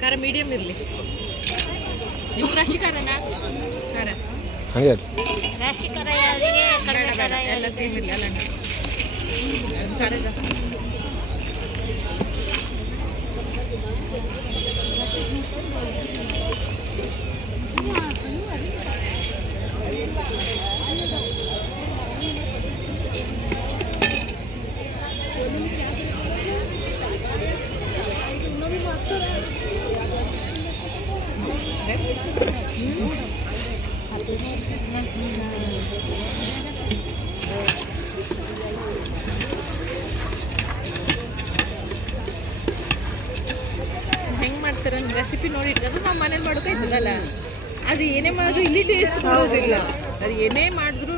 ಖಾರ ಮೀಡಿಯಮ್ ಇರಲಿ. ನಿಮ್ಮ ರಾಶಿ ಖಾರನ ಖಾರ. ಹಂಗೆ. ರಾಶಿ ಖಾರ ಯಾರಿಗೆ ಕಡಿಮೆ ಖಾರ ಎಲ್ಲ ಸೇಮ್ ಇಲ್ಲ ಅಲ್ಲ. ಸರಿ ಜಾಸ್ತಿ. ಹೆಂಗೆ ಮಾಡ್ತಾರೆ? ರೆಸಿಪಿ ನೋಡಿ ಅದು ನಾವು ಮನೇಲಿ ಮಾಡೋಕೈತದಲ್ಲ ಅದು ಏನೇ ಮಾಡಿದ್ರು ಇಲ್ಲಿ ಟೇಸ್ಟ್ ಬರೋದಿಲ್ಲ. ಅದು ಏನೇ ಮಾಡಿದ್ರು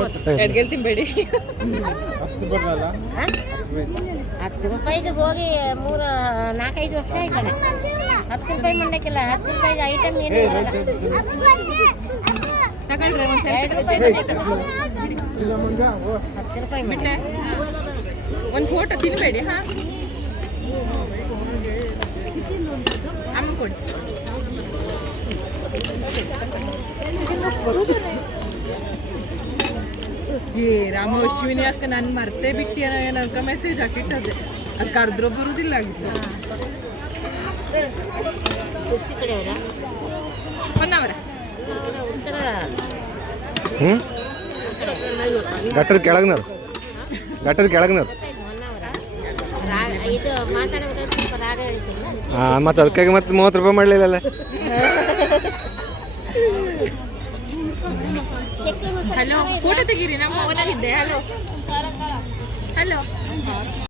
ಅಷ್ಟೇ ಎರಡು ಗೆಲ್ ತಿನ್ಬೇಡಿ ಹತ್ತು ರೂಪಾಯಿಗೆ ಹೋಗಿ ಮೂರು ನಾಲ್ಕೈದು ವರ್ಷ ಆಯ್ತಾನೆ ಹತ್ತು ರೂಪಾಯಿ ಮಂಡಕ್ಕಿಲ್ಲ ಹತ್ತು ರೂಪಾಯಿಗೆ ಐಟಮ್ ಏನು ತಗೊಂಡ್ರೆ ಒಂದು ಎರಡು ರೂಪಾಯಿ ಹತ್ತು ರೂಪಾಯಿ ಬಿಟ್ಟೆ? ಒಂದು ಫೋಟೋ ತಿನ್ಬೇಡಿ ಹಾ? ಏ ರಾಮ ಅಶ್ವಿನಿ ಅಕ್ಕ ನಾನು ಮರ್ತೇ ಬಿಟ್ಟಿ ಏನೋ ಏನೋ ಮೆಸೇಜ್ ಹಾಕಿಟ್ಟದೆ ಅದು ಕರೆದ್ರೂ ಬರುದಿಲ್ಲ ಆಗಿತ್ತು. ಕುರ್ಚಿ ಕಡೆಯವರ ಒನ್ ಅವರ ಉತ್ತರ ಹ್ಞೂ ಗಟ್ಟದ ಕೆಳಗ್ನವ್ರು. ಗಟ್ಟದ ಕೆಳಗ್ನವ್ರು ಇದು ರಾಗ ಹಾಂ ಮತ್ತು ಅದಕ್ಕಾಗಿ ಮತ್ತೆ ಮೂವತ್ತು ರೂಪಾಯಿ ಮಾಡಲಿಲ್ಲಲ್ಲ? ಹಲೋ ಫೋಟೋ ತೆಗೀರಿ ನಮ್ಮ ಹಲೋ ಹಲೋ